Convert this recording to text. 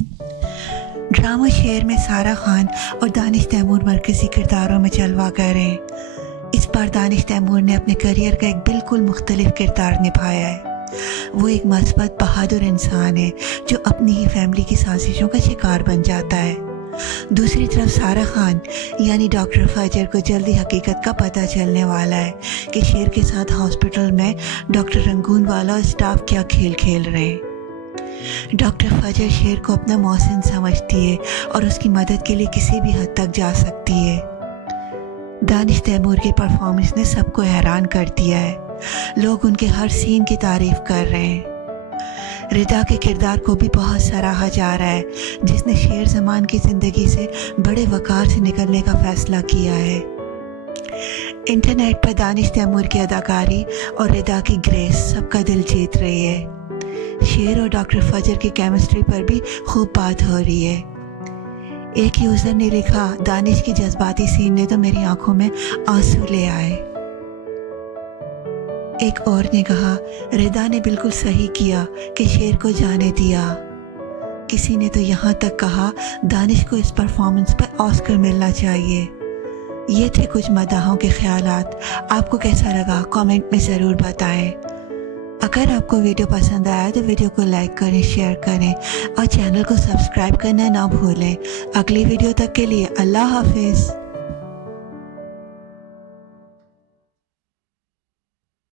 Drama शेर में सारा खान और दानिश तैमूर मरकज़ी किरदारों में जलवा कर रहे हैं। इस बार दानिश तैमूर ने अपने करियर का एक बिल्कुल मुख्तलिफ किरदार निभाया है। वो एक मस्बत बहादुर इंसान है जो अपनी ही फैमिली की साजिशों का शिकार बन जाता है। दूसरी तरफ सारा खान यानी डॉक्टर फजर को जल्दी हकीकत का पता चलने वाला है कि शेर के साथ हॉस्पिटल में डॉक्टर रंगून वाला और स्टाफ क्या खेल खेल रहे हैं। डॉक्टर फजर शेर को अपना मौसिन समझती है और उसकी मदद के लिए किसी भी हद तक जा सकती है। दानिश तैमूर की परफॉर्मेंस ने सबको हैरान कर दिया है। लोग उनके हर सीन की तारीफ कर रहे हैं। रिदा के किरदार को भी बहुत सराहा जा रहा है, जिसने शेर ज़मान की ज़िंदगी से बड़े वक़ार से निकलने का फ़ैसला किया है। इंटरनेट पर दानिश तैमूर की अदाकारी और रिदा की ग्रेस सबका दिल जीत रही है। शेर और डॉक्टर फजर की केमिस्ट्री पर भी खूब बात हो रही है। एक यूज़र ने लिखा, दानिश की जज्बाती सीन ने तो मेरी आंखों में आंसू ले आए। एक और ने कहा, रिदा ने बिल्कुल सही किया कि शेर को जाने दिया। किसी ने तो यहाँ तक कहा, दानिश को इस परफॉर्मेंस पर ऑस्कर मिलना चाहिए। ये थे कुछ मदाहों के ख्यालात। आपको कैसा लगा कमेंट में ज़रूर बताएं। अगर आपको वीडियो पसंद आया तो वीडियो को लाइक करें, शेयर करें और चैनल को सब्सक्राइब करना ना भूलें। अगली वीडियो तक के लिए अल्लाह हाफिज़।